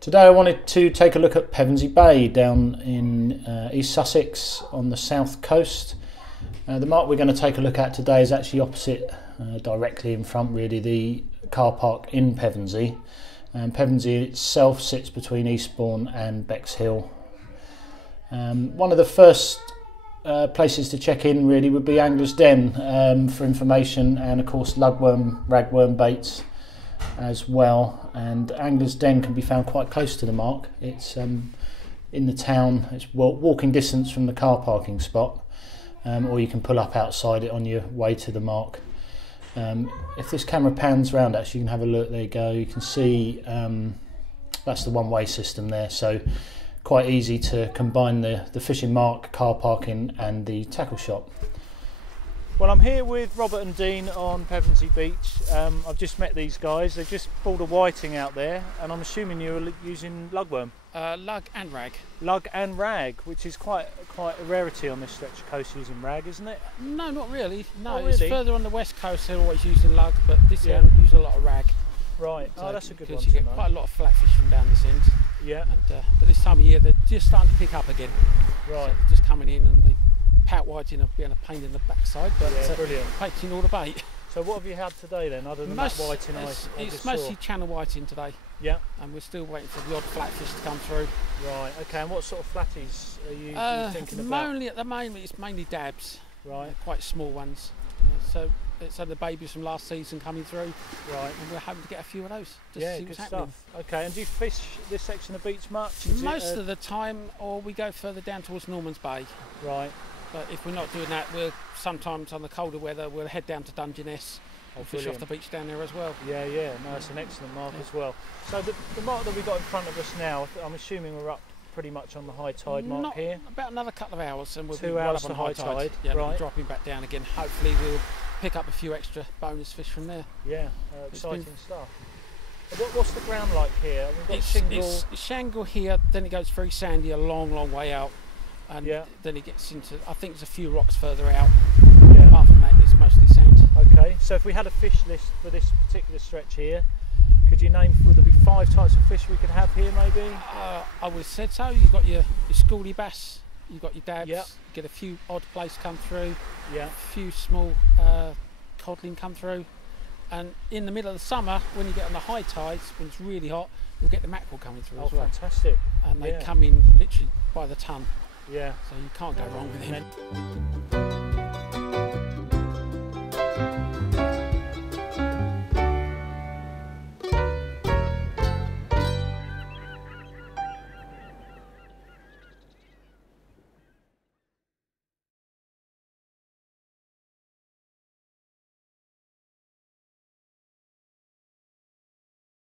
Today I wanted to take a look at Pevensey Bay down in East Sussex on the south coast. The mark we're going to take a look at today is actually opposite, directly in front really, the car park in Pevensey. Pevensey itself sits between Eastbourne and Bexhill. One of the first places to check in really would be Angler's Den for information, and of course lugworm, ragworm baits as well. And Angler's Den can be found quite close to the mark. It's in the town. It's walking distance from the car parking spot, or you can pull up outside it on your way to the mark. If this camera pans round, actually you can have a look. There you go. You can see that's the one-way system there, so quite easy to combine the fishing mark, car parking and the tackle shop. Well, I'm here with Robert and Dean on Pevensey Beach. I've just met these guys. They've just pulled a whiting out there, and I'm assuming you're using lugworm. Lug and rag. Lug and rag, which is quite a rarity on this stretch of coast, using rag, isn't it? No, not really. No, Not it's really? further on the west coast. They're always using lug, but this year we use a lot of rag. Right. So, Oh, that's a good one. because you get to know. quite a lot of flatfish from down this end. Yeah. And but this time of year they're just starting to pick up again. Right. So they're just coming in, and the pout whiting are being a pain in the backside, but Yeah, brilliant. taking all the bait. So what have you had today then, other than that whiting I It's just mostly saw? channel whiting today. Yeah. And we're still waiting for the odd flatfish to come through. Right. Okay. And what sort of flatties are you thinking about? Mainly at the moment, it's mainly dabs. Right. Quite small ones. So it's the babies from last season coming through. Right. And we're hoping to get a few of those. Just Yeah, to see good what's happening. stuff. Okay, and do you fish this section of beach much? Is Most it, of the time, or we go further down towards Norman's Bay. right. But if we're not doing that, we're sometimes on the colder weather, we'll head down to Dungeness or fish off brilliant. the beach down there as well. Yeah, yeah. No, it's an excellent mark as well. So the mark that we got in front of us now, I'm assuming we're up pretty much on the high tide mark Not here. about another couple of hours, and we'll be 2 right hours up on to high tide, Yeah, we'll right. be dropping back down again. Hopefully, we'll pick up a few extra bonus fish from there. Yeah, It's exciting been- stuff. What's the ground like here? We've got shingle. It's shingle here, then it goes very sandy a long way out, and Yeah. then it gets into, I think there's a few rocks further out. Yeah. Apart from that, it's mostly sand. Okay, so if we had a fish list for this particular stretch here, could you name, would there be 5 types of fish we could have here maybe? I would have said so. You've got your schoolie bass, you've got your dabs, Yep. you get a few odd place come through, Yeah. a few small codling come through, and in the middle of the summer, when you get on the high tides, when it's really hot, you'll get the mackerel coming through Oh, as well. fantastic. And they Yeah. come in literally by the ton, Yeah. so you can't go wrong with them.